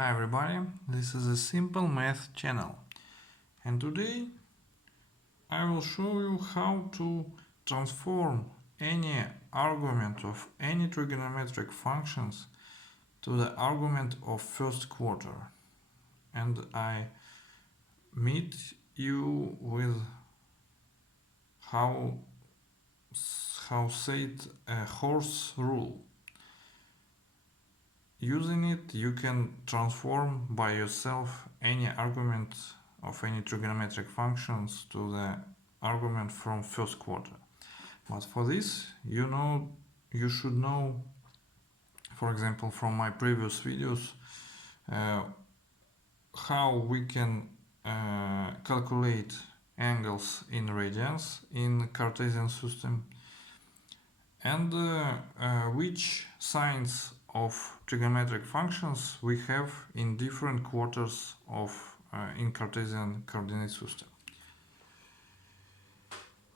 Hi everybody, this is a simple math channel, and today I will show you how to transform any argument of any trigonometric functions to the argument of first quarter. And I meet you with how said a horse rule. Using it, you can transform by yourself any argument of any trigonometric functions to the argument from first quarter. But for this, you should know, for example, from my previous videos, how we can calculate angles in radians in Cartesian system, and which signs of trigonometric functions we have in different quarters of in Cartesian coordinate system.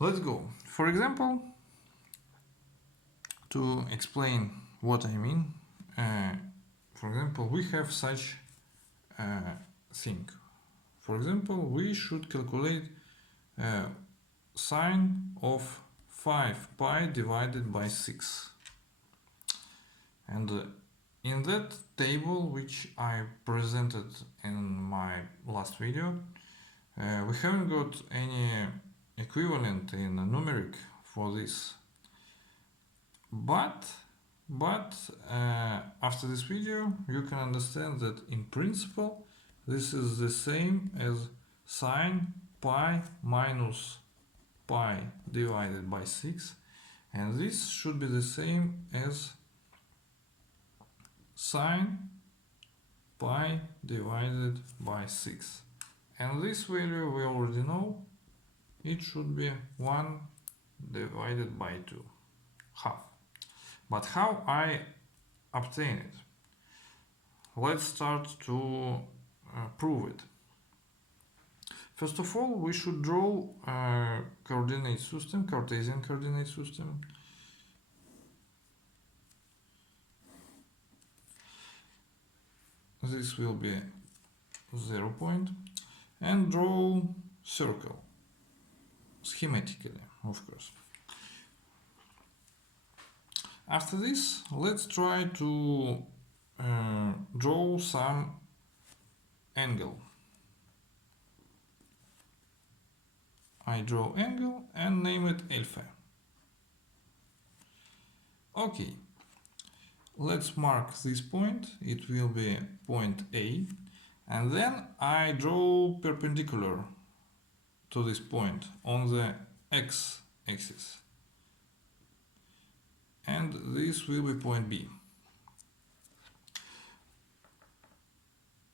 Let's go. For example, to explain what I mean, for example, we have such thing. For example, we should calculate sine of 5 pi divided by 6. And in that table, which I presented in my last video, we haven't got any equivalent in numeric for this. But after this video, you can understand that in principle, this is the same as sine pi minus pi divided by 6, and this should be the same as sine pi divided by 6, and this value we already know, it should be 1 divided by 2, half. But how I obtain it? Let's start to prove it. First of all, we should draw a coordinate system, Cartesian coordinate system. This will be 0 point, and draw circle schematically, of course. After this, let's try to draw some angle. I draw angle and name it alpha. Okay. Let's mark this point, it will be point A, and then I draw perpendicular to this point on the x-axis, and this will be point B.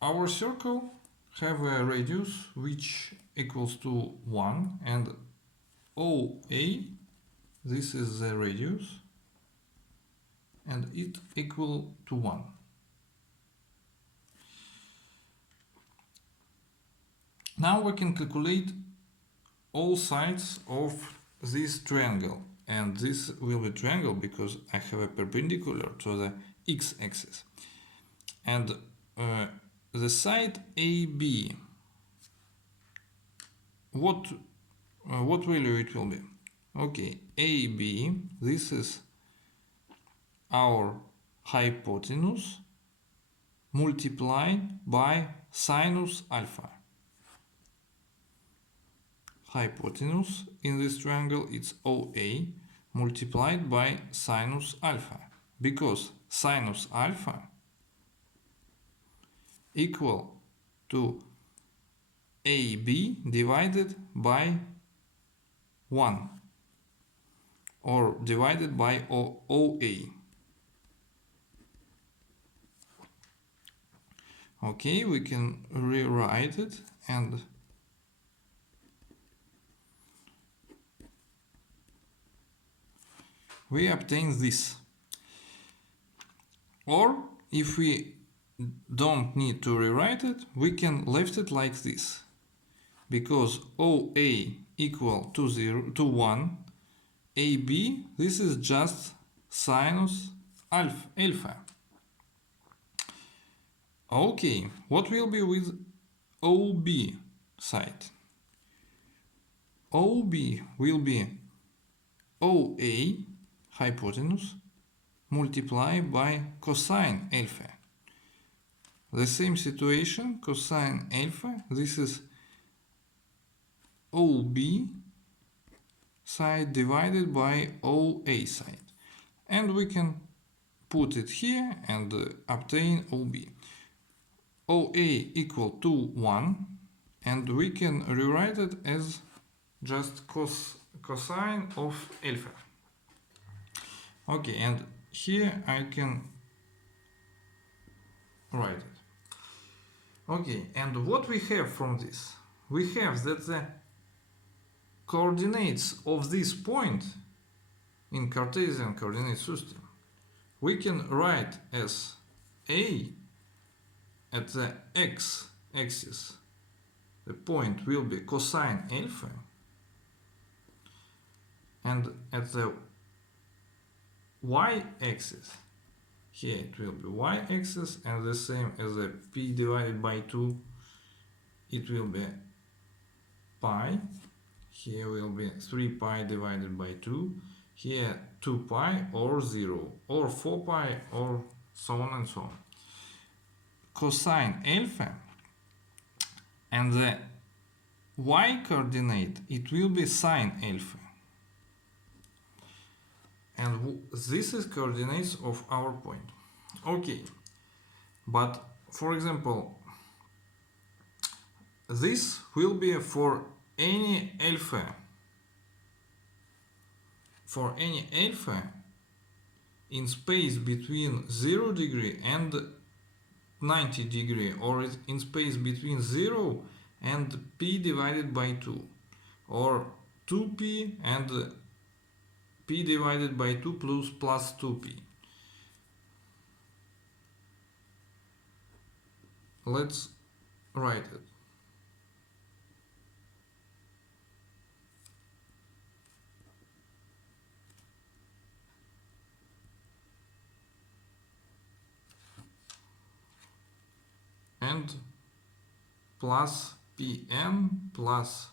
Our circle have a radius which equals to 1, and OA, this is the radius, and it equal to 1. Now we can calculate all sides of this triangle, and this will be triangle because I have a perpendicular to the x-axis, and the side AB, what value it will be? Okay, AB, this is our hypotenuse multiplied by sinus alpha. Hypotenuse in this triangle, it's OA multiplied by sinus alpha, because sinus alpha equal to AB divided by 1, or divided by OA. Okay, we can rewrite it, and we obtain this. Or if we don't need to rewrite it, we can left it like this, because OA equal to 1, AB, this is just sinus alpha. Okay, what will be with OB side? OB will be OA hypotenuse multiplied by cosine alpha. The same situation, cosine alpha, this is OB side divided by OA side. And we can put it here and obtain OB. OA equal to 1, and we can rewrite it as just cosine of alpha. Okay, and here I can write it. Okay, and what we have from this? We have that the coordinates of this point in Cartesian coordinate system we can write as A at the x-axis. The point will be cosine alpha, and at the y-axis, here it will be y-axis, and the same as the p divided by 2, it will be pi. Here will be 3 pi divided by 2. Here 2 pi or 0 or 4 pi or so on and so on. Cosine alpha, and the y coordinate, it will be sine alpha. And this is coordinates of our point. Okay, but for example, this will be for any alpha. For any alpha in space between 0 degree and 90 degree, or in space between 0 and p divided by 2, or 2p and p divided by 2 plus 2p. Let's write it. And plus pn plus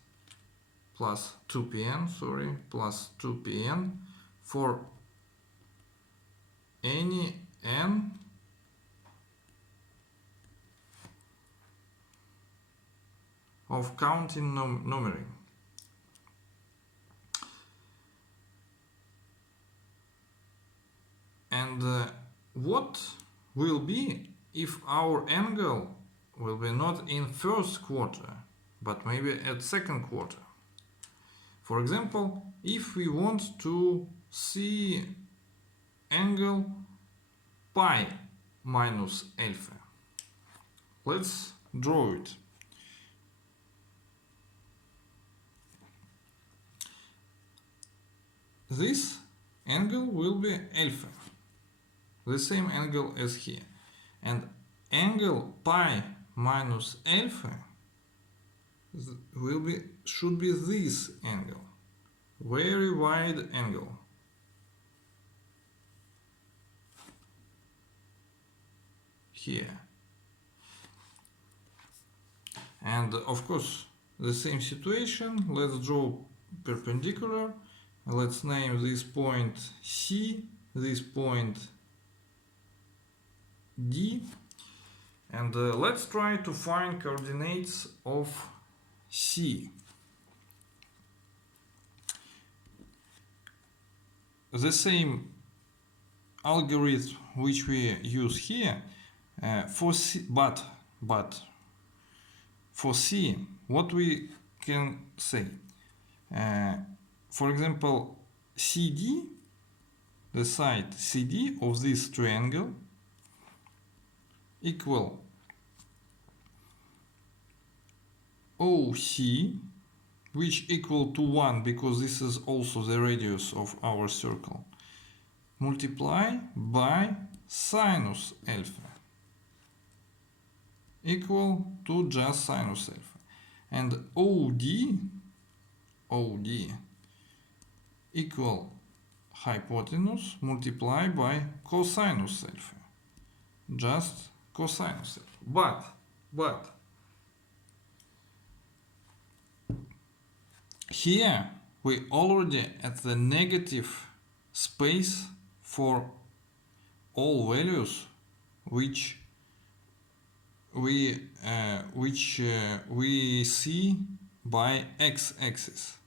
2pn, sorry, plus 2pn for any n of counting numbering. And what will be if our angle will be not in first quarter, but maybe at second quarter? For example, if we want to see angle pi minus alpha, let's draw it. This angle will be alpha, the same angle as here, and angle pi minus alpha should be this angle, very wide angle. Here. And of course the same situation, let's draw perpendicular. Let's name this point C, this point D, and let's try to find coordinates of C. The same algorithm which we use here for C, but for C, what we can say? For example, CD, the side CD of this triangle equal OC, which equal to 1 because this is also the radius of our circle, multiply by sinus alpha equal to just sinus alpha, and OD equal hypotenuse multiplied by cosinus alpha, just cosinus alpha. but here we already at the negative space for all values which we see by x-axis.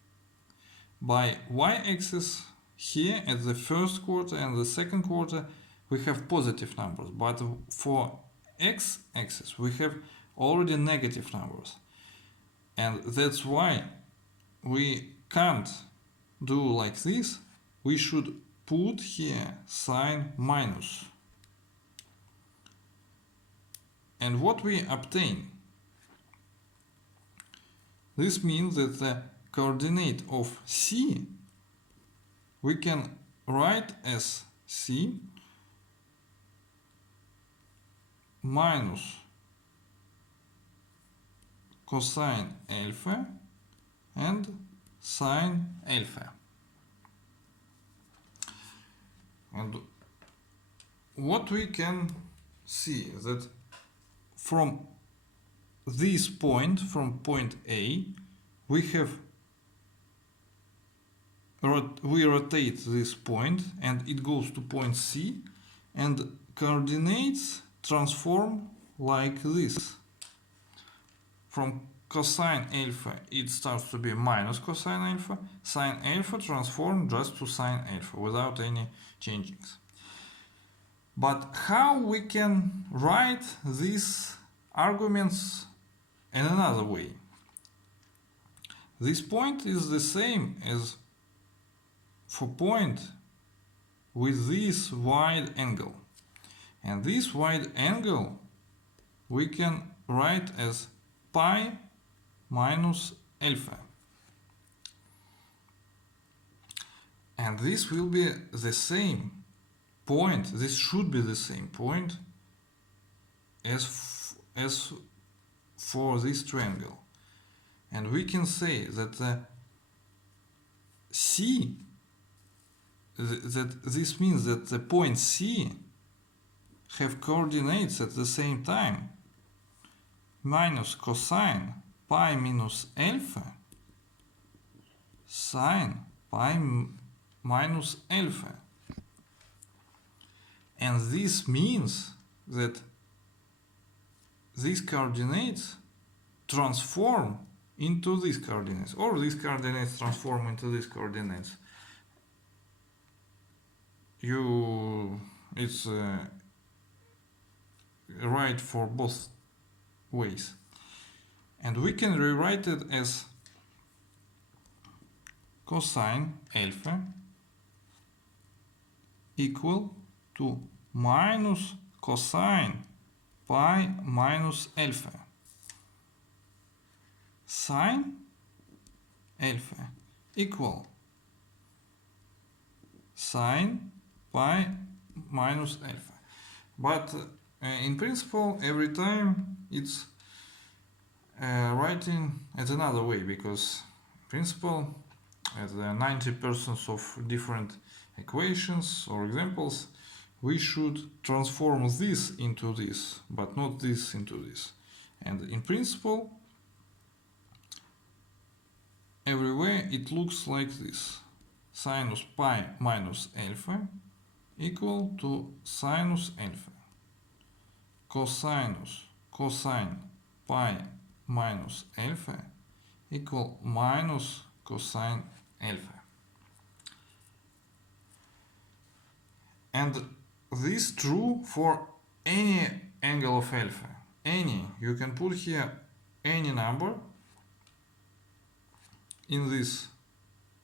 By y-axis, here at the first quarter and the second quarter we have positive numbers, but for x-axis we have already negative numbers, and that's why we can't do like this. We should put here sign minus. And what we obtain? This means that the coordinate of C we can write as C minus cosine alpha and sine alpha. And what we can see that from this point, from point A, we rotate this point and it goes to point C, and coordinates transform like this. From cosine alpha it starts to be minus cosine alpha, sine alpha transform just to sine alpha without any changings. But how we can write these arguments in another way? This point is the same as for point with this wide angle, and this wide angle we can write as pi minus alpha, and this will be the same point, this should be the same point as for this triangle. And we can say that the C, that this means that the point C have coordinates at the same time minus cosine pi minus alpha sine pi minus alpha. And this means that these coordinates transform into these coordinates, or these coordinates transform into these coordinates. It's right for both ways. And we can rewrite it as cosine alpha equal to minus cosine pi minus alpha sine alpha equal sine pi minus alpha. But in principle every time it's writing at another way, because in principle at the 90% of different equations or examples we should transform this into this, but not this into this. And in principle everywhere it looks like this: sinus pi minus alpha equal to sinus alpha, cosinus cosine pi minus alpha equal minus cosine alpha. And this true for any angle of alpha. Any, you can put here any number in these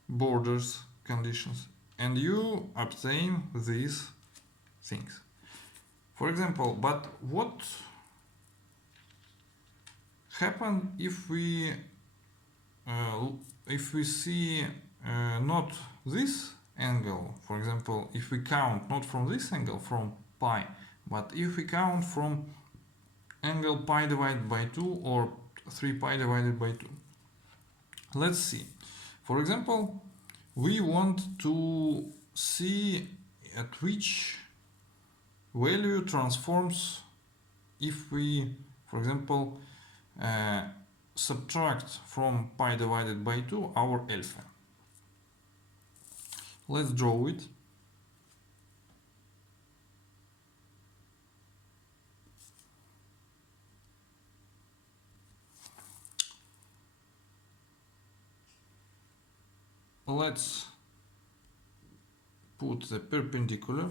borders conditions and you obtain these things. For example, but what happen if we see not this angle? For example, if we count not from this angle, from pi, but if we count from angle pi divided by 2 or 3 pi divided by 2. Let's see. For example, we want to see at which value transforms if we, for example, subtract from pi divided by 2 our alpha. Let's draw it. Let's put the perpendicular.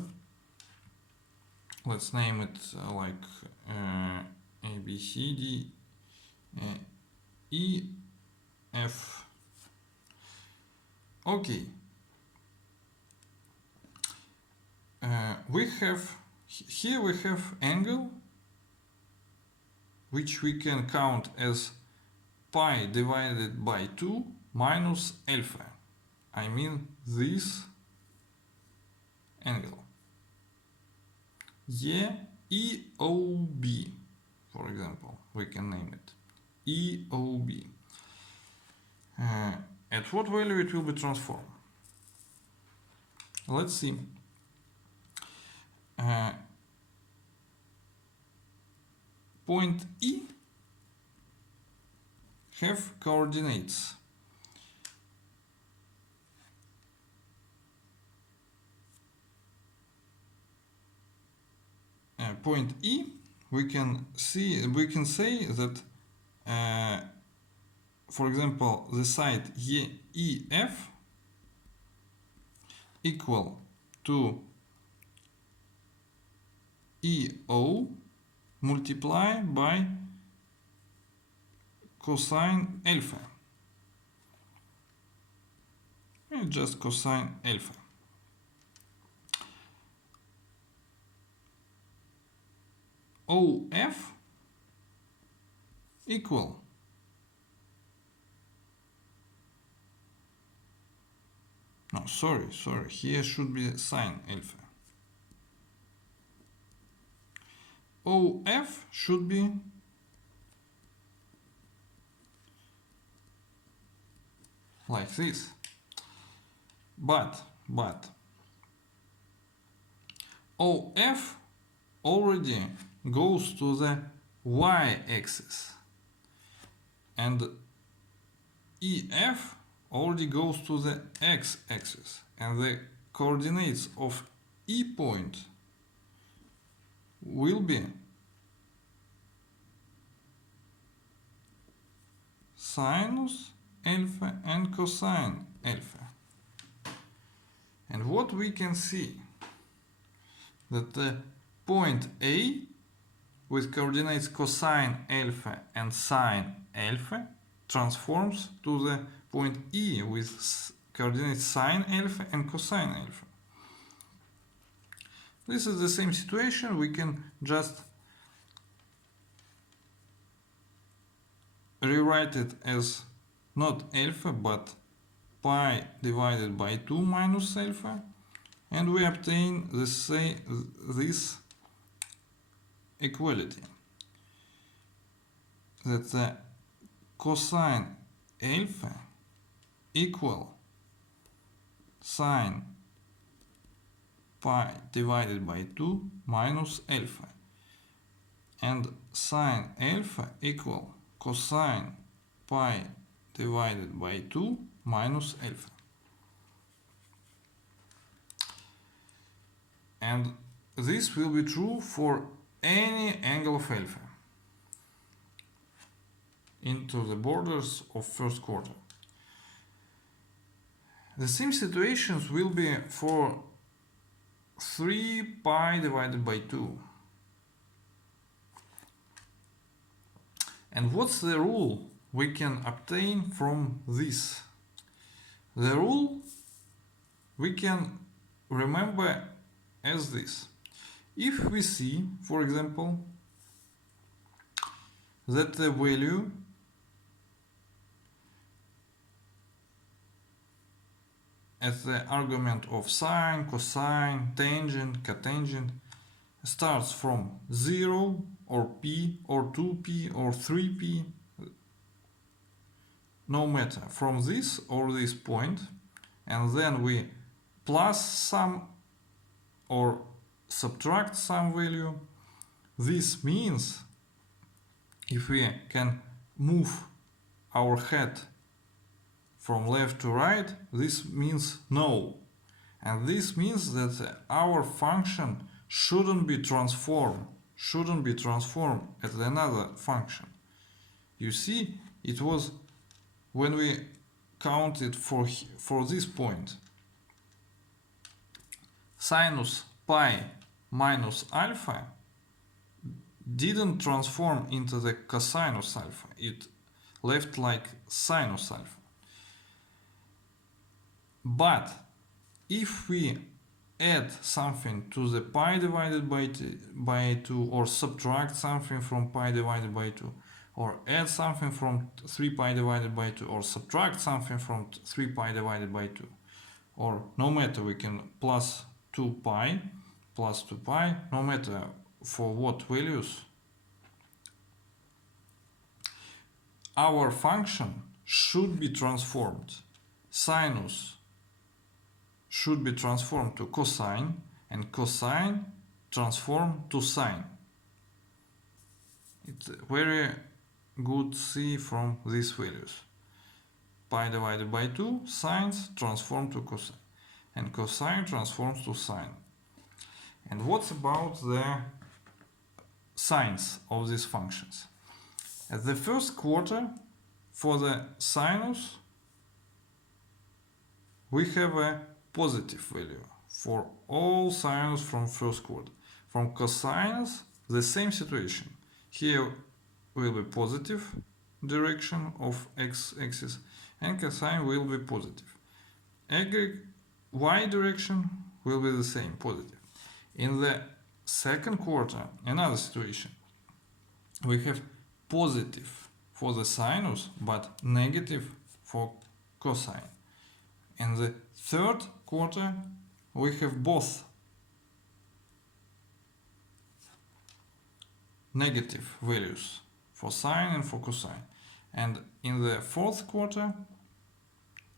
Let's name it like A, B, C, D, E, F. Okay. We have angle which we can count as pi divided by 2 minus alpha. I mean this angle. EOB, for example, we can name it EOB. At what value it will be transformed? Let's see. Point E have coordinates point E, we can say that for example the side EF equal to EO multiplied by cosine alpha. Just cosine alpha. OF equal sorry, here should be sine alpha. OF should be like this, but OF already goes to the y-axis and EF already goes to the x-axis, and the coordinates of E point will be sinus alpha and cosine alpha. And what we can see, that the point A with coordinates cosine alpha and sine alpha transforms to the point E with coordinates sine alpha and cosine alpha. This is the same situation. We can just rewrite it as not alpha but pi divided by 2 minus alpha, and we obtain this equality, that the cosine alpha equal sine pi divided by 2 minus alpha, and sine alpha equal cosine pi divided by 2 minus alpha. And this will be true for any angle of alpha into the borders of first quarter. The same situations will be for 3 pi divided by 2. And what's the rule we can obtain from this? The rule we can remember as this. If we see, for example, that the value as the argument of sine, cosine, tangent, cotangent starts from 0 or p or 2p or 3p, no matter, from this or this point, and then we plus some or subtract some value, This means if we can move our head from left to right, this means no. And this means that our function shouldn't be transformed at another function. You see, it was when we counted for this point, sinus pi minus alpha didn't transform into the cosinus alpha. It left like sinus alpha. But if we add something to the pi divided by 2, or subtract something from pi divided by 2, or add something from 3 pi divided by 2, or subtract something from 3 pi divided by 2, or no matter, we can plus 2 pi, no matter for what values, our function should be transformed. Sinus should be transformed to cosine, and cosine transformed to sine. It's very good to see from these values. Pi divided by 2, sines transform to cosine, and cosine transforms to sine. And what about the signs of these functions? At the first quarter, for the sinus, we have a positive value for all sinus from first quarter. From cosinus, the same situation. Here will be positive direction of x-axis, and cosine will be positive. Y direction will be the same, positive. In the second quarter, another situation. We have positive for the sinus, but negative for cosine. In the third quarter, we have both negative values for sine and for cosine. And in the fourth quarter,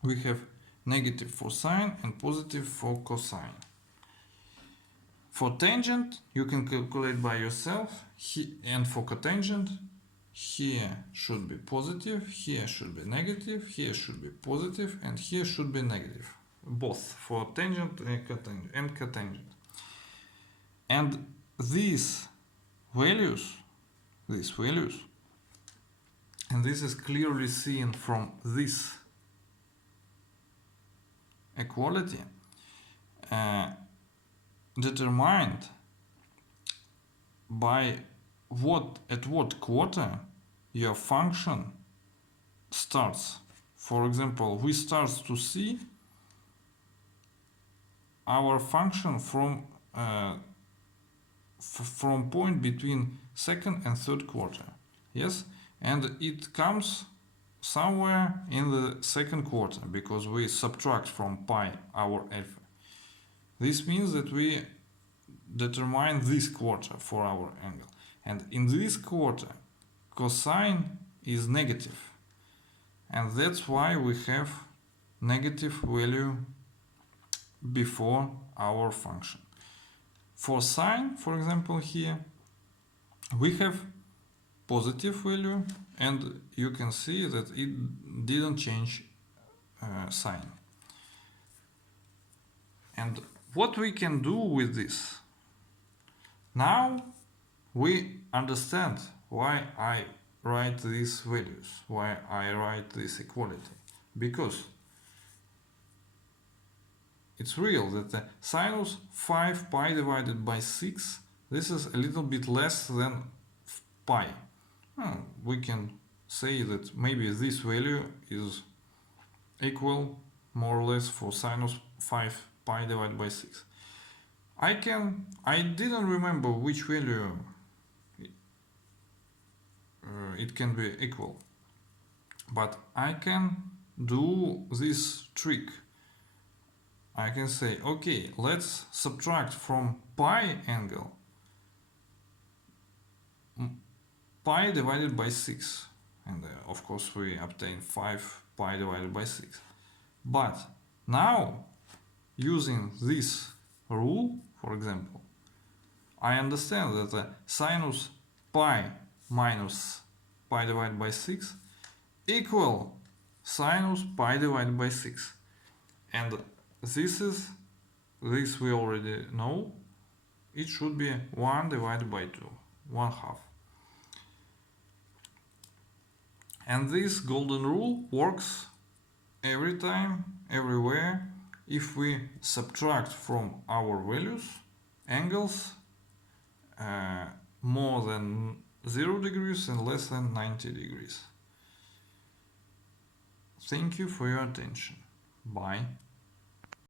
we have negative for sine and positive for cosine. For tangent, you can calculate by yourself, and for cotangent, here should be positive, here should be negative, here should be positive, and here should be negative. Both for tangent and cotangent. And these values, and this is clearly seen from this equality, determined by at what quarter your function starts. For example, we start to see our function from point between second and third quarter. Yes, and it comes somewhere in the second quarter, because we subtract from pi our alpha. This means that we determine this quarter for our angle. And in this quarter, cosine is negative. And that's why we have negative value before our function. For sine, for example, here, we have positive value, and you can see that it didn't change sign. And what we can do with this? Now we understand why I write these values, why I write this equality. Because it's real that the sinus 5 pi divided by 6, this is a little bit less than pi. We can say that maybe this value is equal more or less for sinus 5 pi divided by 6. I didn't remember which value it can be equal, but I can do this trick. I can say, okay, let's subtract from pi angle pi divided by 6, and of course we obtain 5 pi divided by 6. But now, using this rule, for example, I understand that sinus pi minus pi divided by 6 equal sinus pi divided by 6. And this we already know. It should be 1 divided by 2, 1/2. And this golden rule works every time, everywhere, if we subtract from our values angles more than 0 degrees and less than 90 degrees. Thank you for your attention. Bye.